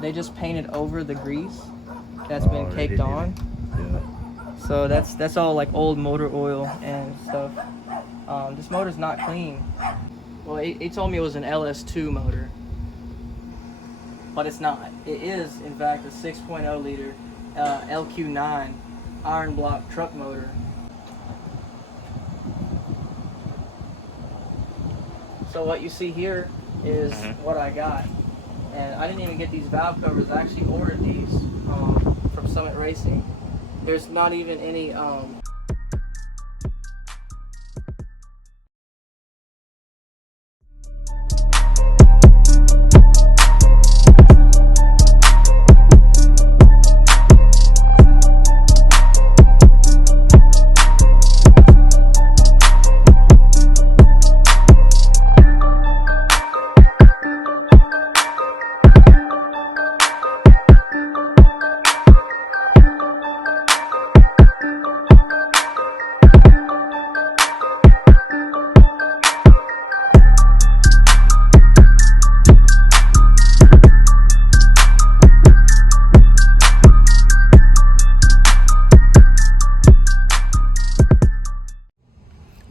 they just painted over the grease that's been caked on. Yeah. So that's all like old motor oil and stuff. This motor's not clean. Well, he told me it was an LS2 motor, but it's not. It is, in fact, a 6.0 liter LQ9 iron block truck motor. So what you see here is what I got. And I didn't even get these valve covers. I actually ordered these from Summit Racing. There's not even any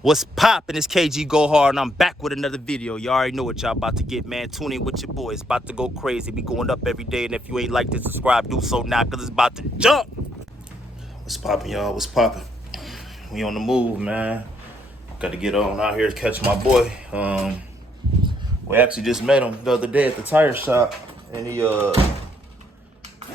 What's poppin'? It's KG Go Hard, and I'm back with another video. You already know what y'all about to get, man. Tune in with your boy. It's about to go crazy. We going up every day, and if you ain't like to subscribe, do so now, because it's about to jump. What's poppin', y'all? What's poppin'? We on the move, man. Got to get on out here to catch my boy. We actually just met him the other day at the tire shop, and he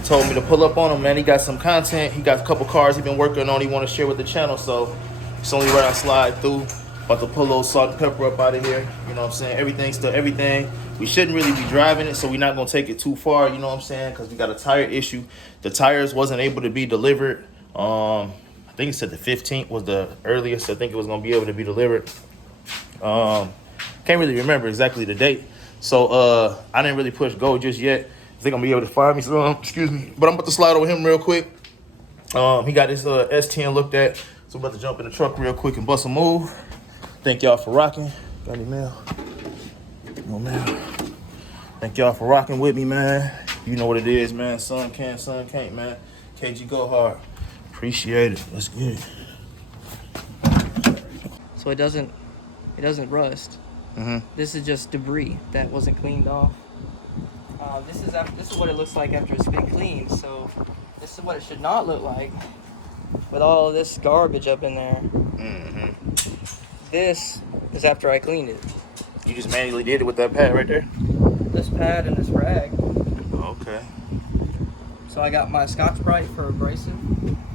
told me to pull up on him, man. He got some content. He got a couple cars he been working on he want to share with the channel, so it's only right I slide through. About to pull a little salt and pepper up out of here. You know what I'm saying? Everything's still everything. We shouldn't really be driving it, so we're not going to take it too far, you know what I'm saying? Because we got a tire issue. The tires wasn't able to be delivered. I think it said the 15th was the earliest I think it was going to be able to be delivered. Can't really remember exactly the date. So I didn't really push go just yet. I think I'm going to be able to find me some, excuse me. But I'm about to slide over him real quick. He got his S10 looked at. So I'm about to jump in the truck real quick and bust a move. Thank y'all for rocking. Got any mail? No mail. Thank y'all for rocking with me, man. You know what it is, man. Sun can, sun can't, man. KG Go Hard. Appreciate it. Let's get it. so it doesn't rust. This is just debris that wasn't cleaned off. This is what it looks like after it's been cleaned. So this is what it should not look like with all of this garbage up in there. This is after I cleaned it. You just manually did it with that pad right there? This pad and this rag. Okay. So I got my Scotch-Brite for abrasive,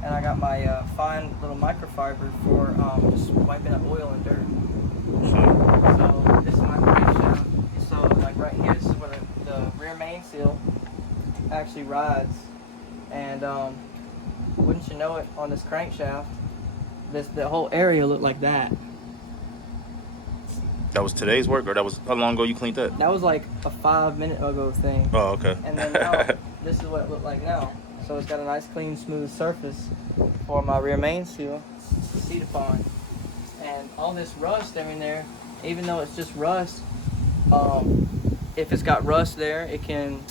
and I got my fine little microfiber for just wiping up oil and dirt. So this is my crankshaft. So like right here, this is where the rear main seal actually rides, and wouldn't you know it, on this crankshaft, the whole area looked like that. That was today's work, or that was how long ago you cleaned that? That was like a 5-minute ago thing. Oh, okay. And then now, this is what it looked like now. So it's got a nice, clean, smooth surface for my rear main seal to seat upon. And all this rust in there, even though it's just rust, if it's got rust there, it can,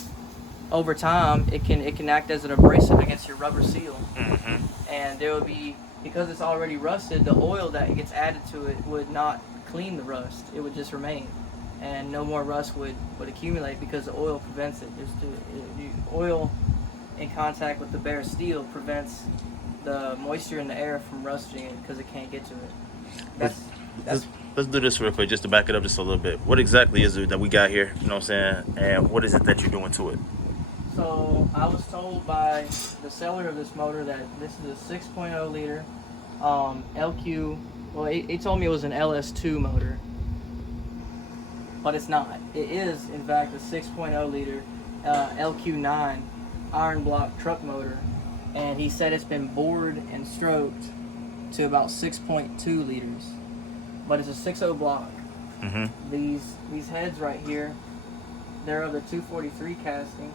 over time, it can act as an abrasive against your rubber seal. And there will be, because it's already rusted, the oil that gets added to it would not clean the rust. It would just remain, and no more rust would accumulate because the oil prevents it. The oil in contact with the bare steel prevents the moisture in the air from rusting it because it can't get to it. Let's do this real quick just to back it up just a little bit. What exactly is it that we got here? You know what I'm saying? And what is it that you're doing to it? So I was told by the seller of this motor that this is a 6.0 liter LQ. Well, he told me it was an LS2 motor, but it's not. It is, in fact, a 6.0 liter LQ9 iron block truck motor, and he said it's been bored and stroked to about 6.2 liters, but it's a 6.0 block. These heads right here, they're of the 243 casting.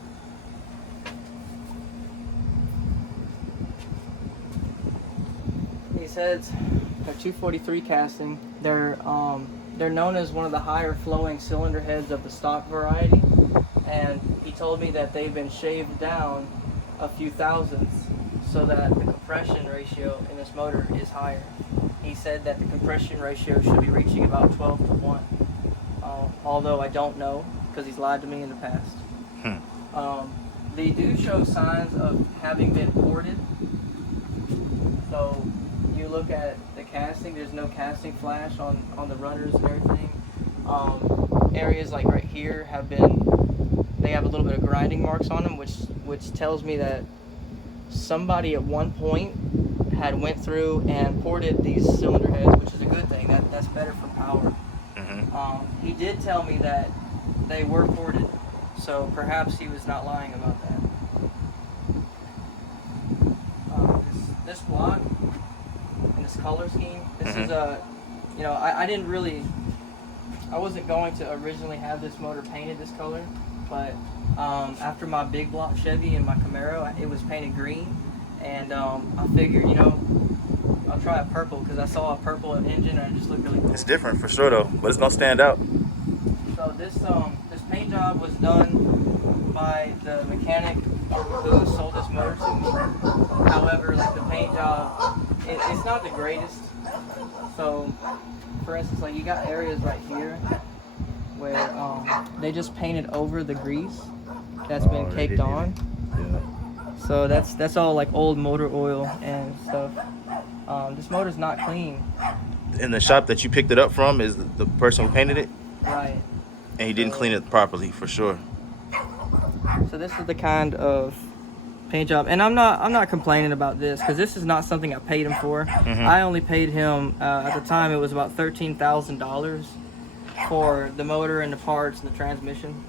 These heads are 243 casting. They're known as one of the higher flowing cylinder heads of the stock variety. and he told me that they've been shaved down a few thousandths so that the compression ratio in this motor is higher. He said that the compression ratio should be reaching about 12-1. Although I don't know, because he's lied to me in the past. They do show signs of having been ported. So you look at the casting, there's no casting flash on the runners and everything. Areas like right here they have a little bit of grinding marks on them, which tells me that somebody at one point had went through and ported these cylinder heads, which is a good thing. That's better for power. He did tell me that they were ported, so perhaps he was not lying about that. This block and this color scheme, this is I wasn't going to originally have this motor painted this color, but after my big block Chevy and my Camaro, it was painted green, and I figured, I'll try a purple because I saw a purple engine and it just looked really cool. It's different for sure though, but it's gonna stand out. So this paint job was done by the mechanic who sold this motor to me. However, like the paint job, it's not the greatest. So, for instance, like you got areas right here where they just painted over the grease that's been caked on. Yeah. So that's all like old motor oil and stuff. This motor's not clean. In the shop that you picked it up from is the person who painted it? Right. And he didn't clean it properly, for sure. So this is the kind of paint job, and I'm not complaining about this because this is not something I paid him for. I only paid him at the time it was about $13,000 for the motor and the parts and the transmission.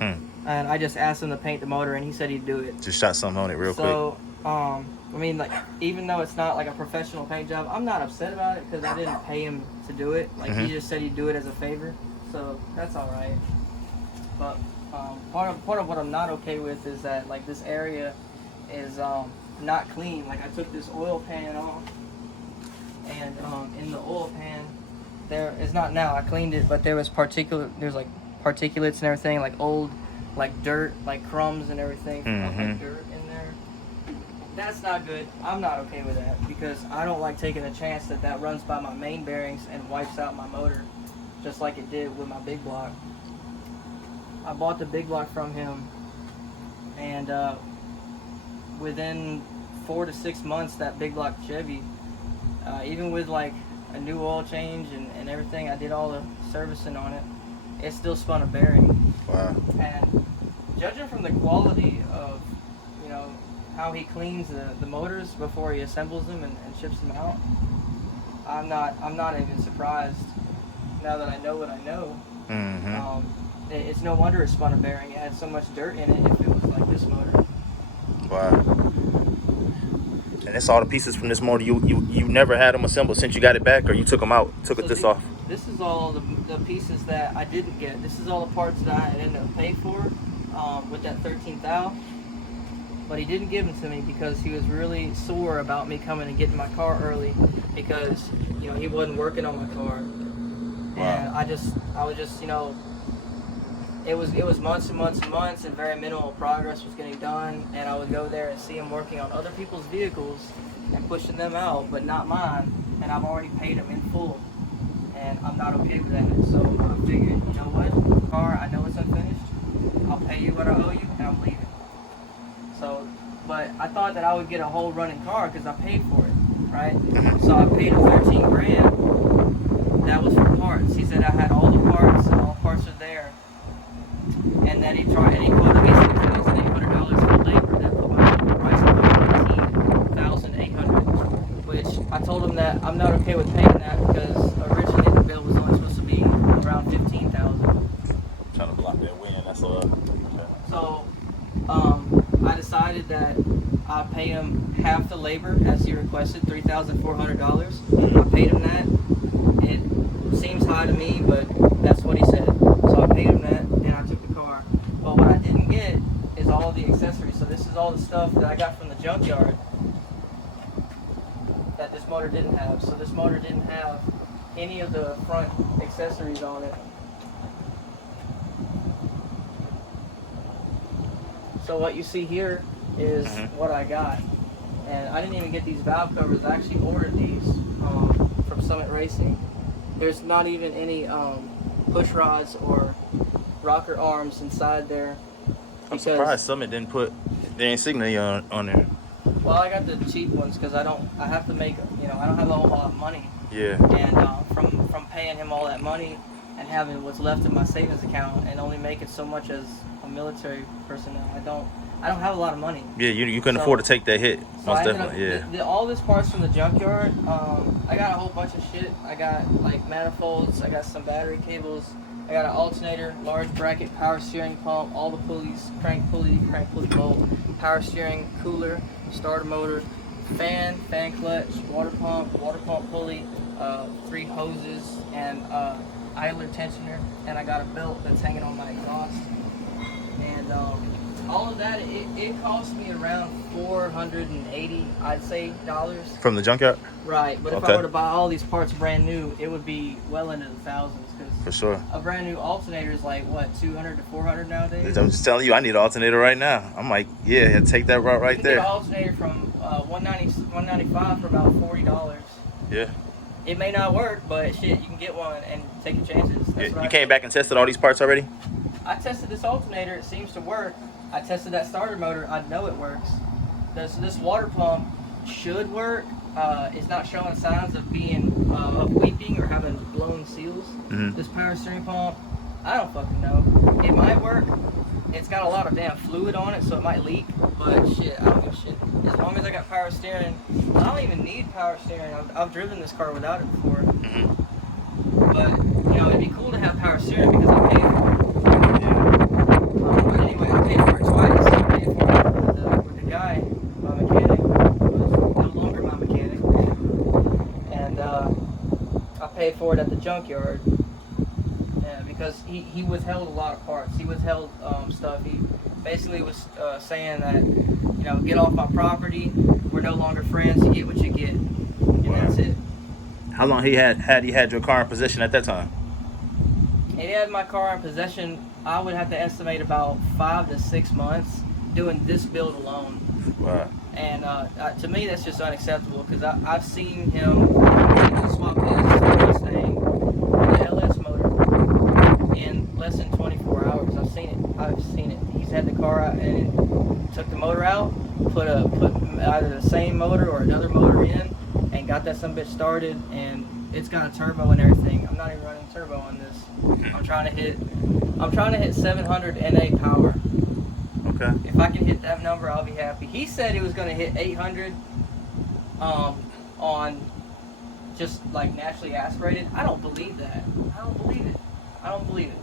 And I just asked him to paint the motor, and he said he'd do it. Just shot something on it real quick. So I mean, like, even though it's not like a professional paint job, I'm not upset about it because I didn't pay him to do it. Like he just said he'd do it as a favor, so that's all right. But part of what I'm not okay with is that like this area is not clean. Like I took this oil pan off, and in the oil pan there is not now. I cleaned it, but there's like particulates and everything, like old like dirt, like crumbs and everything, like dirt in there. That's not good. I'm not okay with that because I don't like taking a chance that runs by my main bearings and wipes out my motor, just like it did with my big block. I bought the big block from him, and within 4 to 6 months, that big block Chevy, even with like a new oil change and everything, I did all the servicing on it, it still spun a bearing. Wow. And judging from the quality of, how he cleans the motors before he assembles them and ships them out, I'm not even surprised now that I know what I know. It's no wonder it spun a bearing. It had so much dirt in it if it was like this motor. Wow. And that's all the pieces from this motor. You never had them assembled since you got it back, or you took them out, this off? This is all the pieces that I didn't get. This is all the parts that I ended up paying for with that 13th thou. But he didn't give them to me because he was really sore about me coming and getting my car early because he wasn't working on my car. Wow. And I was just it was months and months and months, and very minimal progress was getting done. And I would go there and see him working on other people's vehicles and pushing them out, but not mine. And I've already paid him in full, and I'm not okay with that. So I figured, you know what, car, I know it's unfinished. I'll pay you what I owe you, and I'm leaving. So, but I thought that I would get a whole running car because I paid for it, right? So I paid him 13 grand. That was for parts. He said I had all the parts, and all parts are there. And then he quoted me $6,800 for labor. That put my price up to $18,800, which I told him that I'm not okay with paying that because originally the bill was only supposed to be around $15,000. Trying to block that wind. That's all. So I decided that I'd pay him half the labor as he requested, $3,400. I paid him that. It seems high to me, but that's what he said. So I paid him that, and I took the car. But what I didn't get is all the accessories. So this is all the stuff that I got from the junkyard that this motor didn't have. So this motor didn't have any of the front accessories on it. So what you see here is what I got. And I didn't even get these valve covers. I actually ordered these from Summit Racing. There's not even any push rods or rocker arms inside there. I'm surprised Summit didn't put the insignia on there. Well, I got the cheap ones because I have to make, I don't have a whole lot of money. Yeah. And from paying him all that money and having what's left in my savings account and only making so much as a military personnel, I don't have a lot of money. Yeah, you couldn't afford to take that hit. Most definitely, yeah. All this parts from the junkyard, I got a whole bunch of shit. I got like manifolds, I got some battery cables, I got an alternator, large bracket, power steering pump, all the pulleys, crank pulley bolt, power steering, cooler, starter motor, fan clutch, water pump pulley, 3 hoses, and idler tensioner, and I got a belt that's hanging on my exhaust. And all of that, it cost me around $480, I'd say, dollars. From the junkyard? Right, but if I were to buy all these parts brand new, it would be well into the thousands. For sure. A brand new alternator is like, what, 200 to 400 nowadays? I'm just telling you, I need an alternator right now. I'm like, yeah, take that route right there. You can get an alternator from $195 for about $40. Yeah. It may not work, but shit, you can get one and take your chances. You came back and tested all these parts already? I tested this alternator, it seems to work. I tested that starter motor, I know it works. This water pump should work. It's not showing signs of being of weeping or having blown seals. This power steering pump, I don't fucking know. It might work. It's got a lot of damn fluid on it, so it might leak. But shit, I don't give a shit. As long as I got power steering, I don't even need power steering. I've driven this car without it before. But it'd be cool to have power steering because I paid for it. But anyway, I paid for it twice. I paid for it with the guy, my mechanic, who was no longer my mechanic, and I paid for it at the junkyard. Because he withheld a lot of parts. He withheld stuff. He basically was saying that, get off my property. We're no longer friends. You get what you get, and that's it. How long he had your car in possession at that time? He had my car in possession. I would have to estimate about 5 to 6 months doing this build alone. Wow. And to me, that's just unacceptable because I've seen him swap his Mustang with the LS motor in less than 24 hours. I've seen it. He's had the car out and took the motor out, put either the same motor or another motor in, and got that sumbitch started. And it's got a turbo and everything. I'm not even running turbo on this. I'm trying to hit 700 NA power. Okay. If I can hit that number, I'll be happy. He said he was going to hit 800 on just like naturally aspirated. I don't believe that. I don't believe it.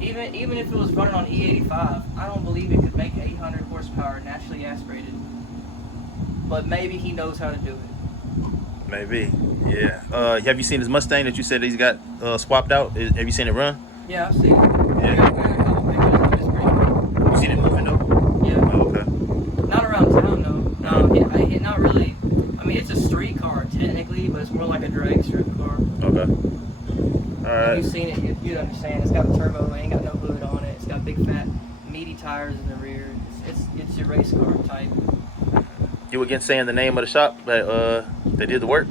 Even if it was running on E85, I don't believe it could make 800 horsepower naturally aspirated. But maybe he knows how to do it. Maybe. Yeah. Have you seen his Mustang that you said he's got swapped out? Have you seen it run? Yeah, I've seen it. Yeah. I got a couple pictures of it. It's pretty cool. You seen it moving though? Yeah. Oh, okay. Not around town though. No, not really. I mean, it's a street car technically, but it's more like a drag strip car. Okay. All right. If you've seen it, you'd understand. It's got a turbo, it ain't got no hood on it. It's got big fat meaty tires in the rear. It's your race car type. You again saying the name of the shop that they did the work?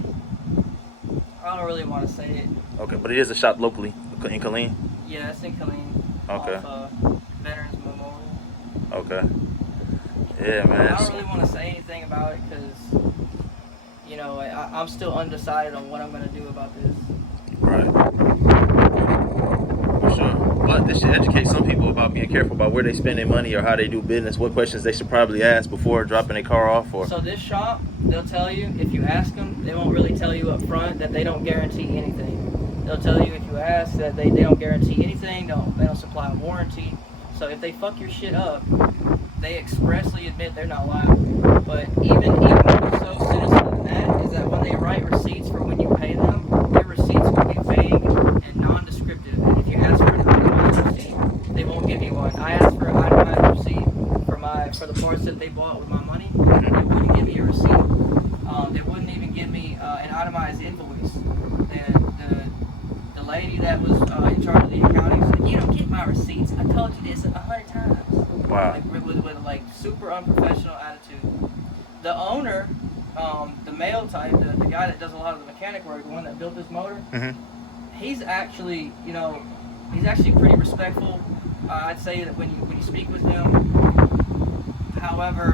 I don't really want to say it. Okay, but it is a shop locally in Killeen? Yeah, it's in Killeen. Okay. Off Veterans Memorial. Okay. Yeah, man. I don't really want to say anything about it because, I'm still undecided on what I'm going to do about this. Right. For sure. But this should educate some people about being careful about where they spend their money or how they do business, what questions they should probably ask before dropping their car off. So this shop, they'll tell you, if you ask them, they won't really tell you up front that they don't guarantee anything. They'll tell you if you ask that they don't guarantee anything, they don't supply a warranty. So if they fuck your shit up, they expressly admit they're not liable. But even more so sinister than that is that when they write receipts for when you pay them, their receipts will be vague and non-descriptive. And if you ask for an itemized receipt, they won't give you one. I asked for an itemized receipt for the parts that they bought with my money. They wouldn't give me a receipt. They wouldn't even give me an itemized invoice. The lady that was in charge of the accounting said, "You don't get my receipts. I told you this 100 times." Wow. Like, with like super unprofessional attitude. The owner, the male type, the guy that does a lot of the mechanic work, the one that built this motor, he's actually, you know, he's actually pretty respectful. I'd say that when you speak with him. However,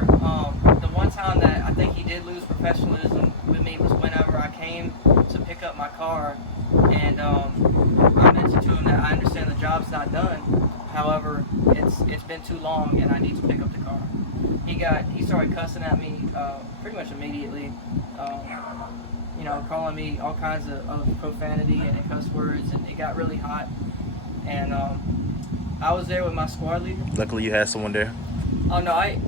the one time that I think he did lose professionalism with me was whenever I came to pick up my car, and I mentioned to him that I understand the job's not done. However, it's been too long, and I need to pick up the car. He started cussing at me pretty much immediately. You know, calling me all kinds of profanity and cuss words, and it got really hot. And I was there with my squad leader. Luckily, you had someone there. Oh no, I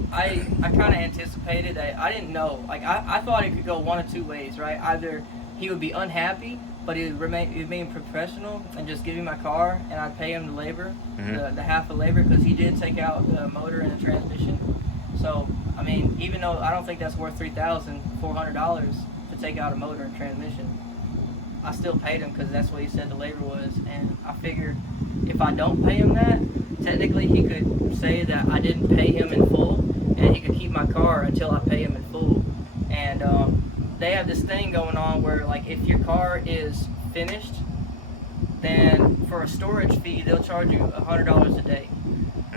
kind of anticipated that. I didn't know. Like I thought it could go one of two ways, right? Either he would be unhappy, but he would remain professional and just give me my car, and I'd pay him the labor, the half the labor, because he did take out the motor and the transmission. So I mean, even though I don't think that's worth $3,400 to take out a motor and transmission, I still paid him because that's what he said the labor was. And I figured if I don't pay him that, technically he could say that I didn't pay him in full, and he could keep my car until I pay him in full. And they have this thing going on where, like, if your car is finished, then for a storage fee they'll charge you $100 a day.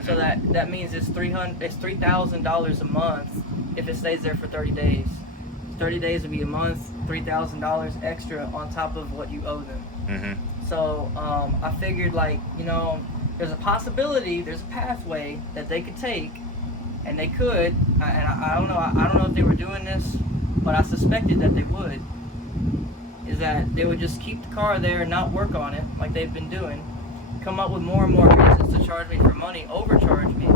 So that means it's $3,000 a month if it stays there for 30 days. 30 days would be a month, $3,000 extra on top of what you owe them. So I figured, like, you know, there's a possibility, there's a pathway that they could take, and they could, and I don't know if they were doing this, but I suspected that they would, is that they would just keep the car there and not work on it like they've been doing, come up with more and more reasons to charge me for money, overcharge me,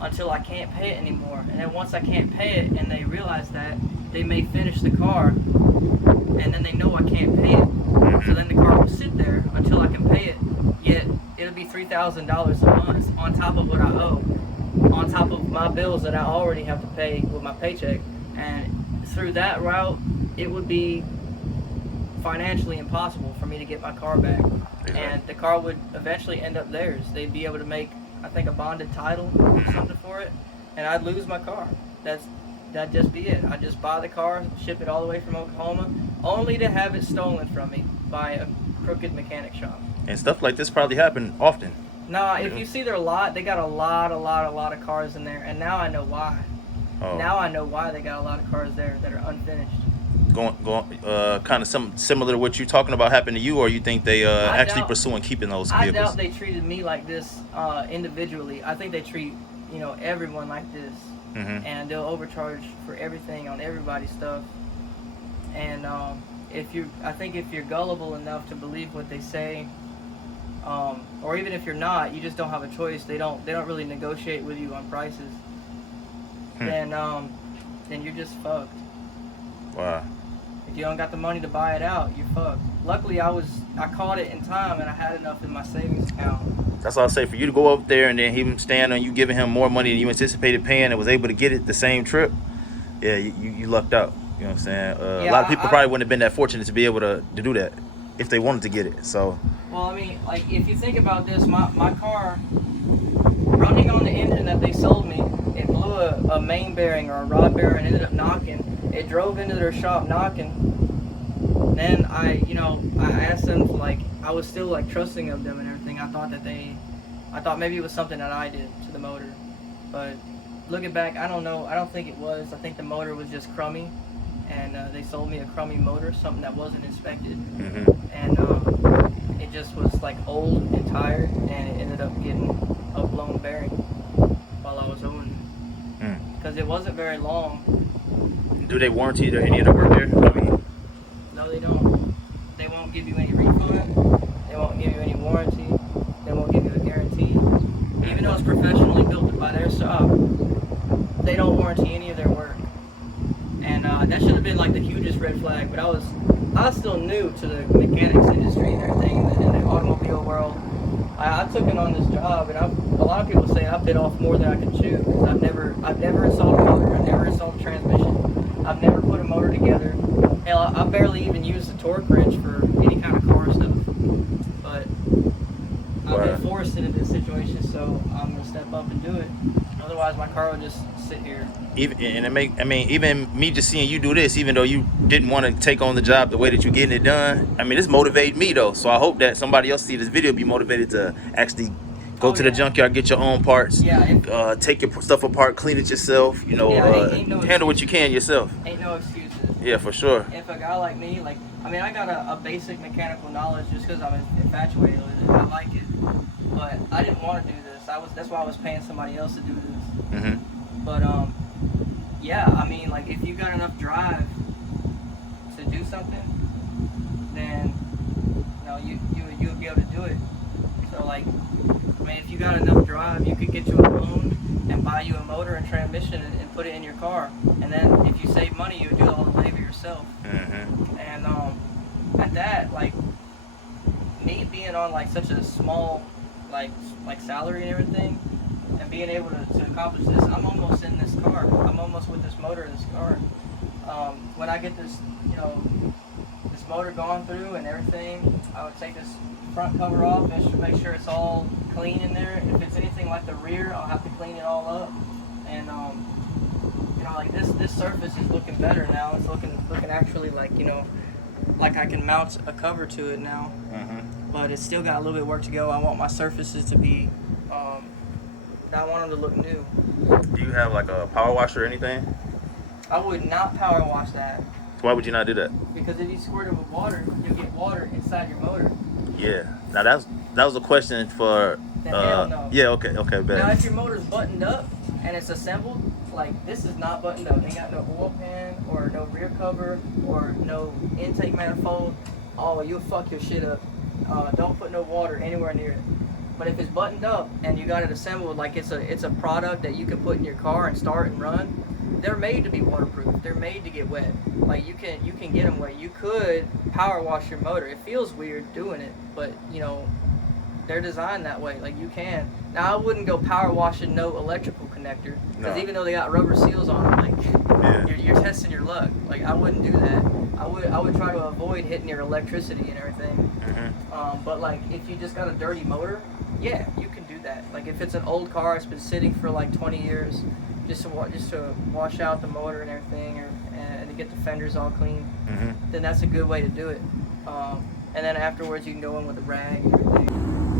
until I can't pay it anymore. And then once I can't pay it and they realize that, they may finish the car, and then they know I can't pay it. So then the car will sit there until I can pay it, yet it'll be $3,000 a month on top of what I owe, on top of my bills that I already have to pay with my paycheck. And through that route, it would be financially impossible for me to get my car back. And the car would eventually end up theirs. They'd be able to make, I think, a bonded title or something for it, and I'd lose my car. That'd just be it. I'd just buy the car, ship it all the way from Oklahoma, only to have it stolen from me by a crooked mechanic shop. And stuff like this probably happen often. Nah, if you see their lot, they got a lot of cars in there, and now I know why. Now I know why they got a lot of cars there that are unfinished. Kind of similar to what you're talking about happened to you, or you think they actually pursuing keeping those vehicles? I doubt they treated me like this individually. I think they treat, you know, everyone like this. And they'll overcharge for everything on everybody's stuff. And I think if you're gullible enough to believe what they say, or even if you're not, you just don't have a choice. They don't really negotiate with you on prices. Then you're just fucked. Wow. If you don't got the money to buy it out, you're fucked. Luckily, I caught it in time, and I had enough in my savings account. That's all I say. For you to go up there and then him stand on you giving him more money than you anticipated paying and was able to get it the same trip, yeah, you lucked out. You know what I'm saying? A lot of people probably wouldn't have been that fortunate to be able to do that if they wanted to get it. So. Well, I mean, like, if you think about this, my car, running on the engine that they sold me, it blew a main bearing or a rod bearing and ended up knocking. It drove into their shop knocking. Then I asked them for, like, I was still, like, trusting of them and everything. I thought maybe it was something that I did to the motor. But looking back, I don't know. I don't think it was. I think the motor was just crummy, and they sold me a crummy motor, something that wasn't inspected. And it just was, like, old and tired, and it ended up getting a blown bearing while I was owning it. Because it wasn't very long. Do they warranty any of the work there? I mean, no, they don't. They won't give you any refund. They won't give you any warranty. They won't give you a guarantee. Even though it's professionally built by their shop, they don't warranty any of their work. And that should have been, like, the hugest red flag. But I was still new to the mechanics industry and everything in the automobile world. I took it on this job, and a lot of people say I bit off more than I could chew, because I've never installed a motor. I've never installed a transmission. I've never put a motor together. Hell, I barely even used a torque wrench for any kind of car stuff. But I've been forced into this situation, so I'm gonna step up and do it. Otherwise, my car would sit here. Even me just seeing you do this, even though you didn't want to take on the job the way that you're getting it done. I mean, this motivated me though. So I hope that somebody else see this video be motivated to actually go to the junkyard, get your own parts, take your stuff apart, clean it yourself. You know, ain't no handle what you can yourself. Ain't no excuses. Yeah, for sure. If a guy like me, like, I mean, I got a basic mechanical knowledge just because I'm infatuated with it. I like it, but I didn't want to do this. That's why I was paying somebody else to do this. Mm-hmm. But yeah, I mean, like, if you got enough drive to do something, then you would be able to do it. So like, I mean, if you got enough drive, you could get you a loan and buy you a motor and transmission and put it in your car. And then if you save money, you would do all the labor yourself. Mm-hmm. And at that, like, me being on like such a small like salary and everything, and being able to accomplish this, I'm almost in this car. I'm almost with this motor in this car. When I get this, this motor gone through and everything, I would take this front cover off and make sure it's all clean in there. If it's anything like the rear, I'll have to clean it all up. And like this surface is looking better now. It's looking actually like, like I can mount a cover to it now. Mm-hmm. But it's still got a little bit of work to go. I want my surfaces to be, I want them to look new. Do you have like a power washer or anything? I would not power wash that. Why would you not do that? Because if you squirt it with water, you'll get water inside your motor. Yeah. Now that was a question for. Hell no. Yeah. Okay. Bet. Now if your motor's buttoned up and it's assembled, like this is not buttoned up. Ain't got no oil pan or no rear cover or no intake manifold. Oh, you'll fuck your shit up. Don't put no water anywhere near it. But if it's buttoned up and you got it assembled like it's a product that you can put in your car and start and run, they're made to be waterproof. They're made to get wet. Like you can get them wet. You could power wash your motor. It feels weird doing it, but they're designed that way. Like you can. Now I wouldn't go power washing no electrical connector because even though they got rubber seals on them, like you're testing your luck. Like I wouldn't do that. I would try to avoid hitting your electricity and everything. Mm-hmm. But like if you just got a dirty motor, yeah, you can do that. Like if it's an old car, it's been sitting for like 20 years, just to wash out the motor and everything, and to get the fenders all clean, mm-hmm. then that's a good way to do it. And then afterwards, you can go in with a rag and everything.